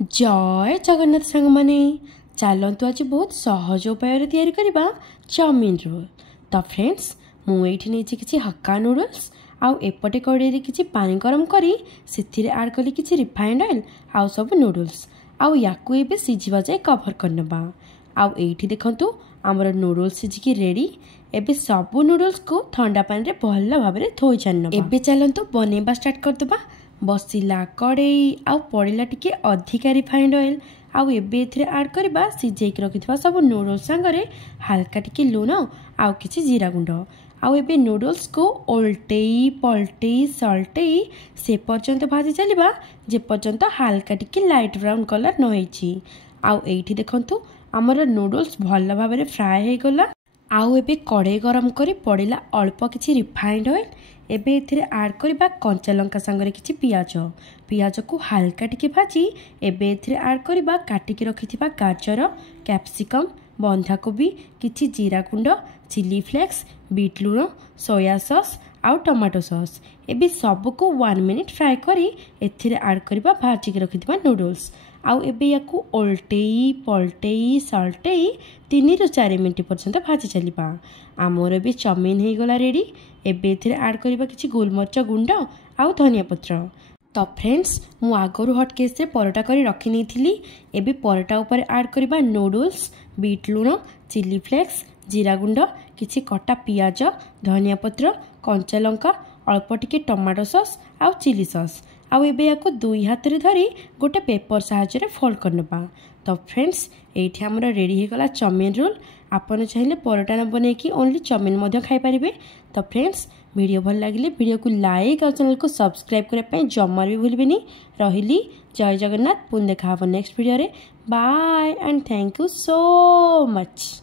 जय जगन्नाथ सांग माने चलतु आज बहुत सहज उपाय तैयारी करबा चाउमिन रोल। तो फ्रेंड्स मुझे नहीं किसी हक्का नूडल्स आउ एपटे कड़े किसी पानी गरम करी से आड कली किसी रिफाइंड ऑयल आउ सब नूडल्स आउ याकू एबे सिझिबा जाए कवर करनबा। आउ एठी देखंतु हमर नूडल्स सिझिकी रेडी। एबे सब नूडल्स को ठंडा पानी रे भल भाबरे थोई छानबा। एबे चलंतु बनेबा स्टार्ट करदबा। बसिला कड़े आउ पड़िला टिके अधिका रिफाइंड ऑयल आउ एबे एथिरे ऐड करबा सिझेक रखिथबा सब नूडल्स संगरे हल्का टिके लूण आउ किछि जीरा गुंड आउ एबे नूडल्स को ओल्टेई पलटेई सल्टेई से पर्यंत भाजी चलिबा जे पर्यंत हल्का टिके लाइट ब्राउन कलर न होईछि। आउ एठी देखंतु हमर नूडल्स भल भाबरे फ्राई हे गला। आउ एबे कड़े गरम करी पड़िला अल्प किछि रिफाइंड ऑयल। एबे एथिरे ऐड करबा कंचा लंका संगरे किछि पियाज को हल्का टिके भाजी एबे एथिरे ऐड करबा काटी के रखिथिबा गाजर कैप्सिकम बंधाकोबी किछि जीरा गुंड चिली फ्लेक्स बीट लूण सोया सॉस आउ टमाटो सॉस। एबे सब को 1 मिनिट फ्राई करी एथिरे ऐड करबा भाजी के रखिथिबा नूडल्स आउ एबे याकू ओल्टेई पलटेई सल्टेई 3 ରୁ 4 मिनिट पर्यंत भाजी चलिबा। आमर एबे चाउमिन हे गला रेडी। एबे एथिरे ऐड करबा किछि गोलमरिच गुंड आउ धनिया पत्र। तो फ्रेंड्स मु आगरु हॉट केस रे परोटा करी रखी नहीं थिली। एबे परोटा ऊपर ऐड करबा नूडल्स बीट लूण चिली फ्लेक्स जीरा गुंड किछि कटा पियाज धनिया पत्र कंचा लंका अल्प टिके टमाटो सॉस आउ चिली सॉस आउ एबे याको दुई हाथ रे धरी गोटे पेपर सहायता रे फोल्ड करनबा। तो फ्रेंड्स एठी हमर रेडी हे गला चाउमिन रोल। आपन चाहिले परोटा न बने कि ओनली चाउमिन मध्य खाई परिबे। तो फ्रेंड्स वीडियो भल लागिले वीडियो को लाइक और चैनल को सब्सक्राइब करे पई जम्मर भी भूलबेनी। रहिली जय जगन्नाथ। पुन देखा नेक्स्ट वीडियो रे। Bye and thank you so much.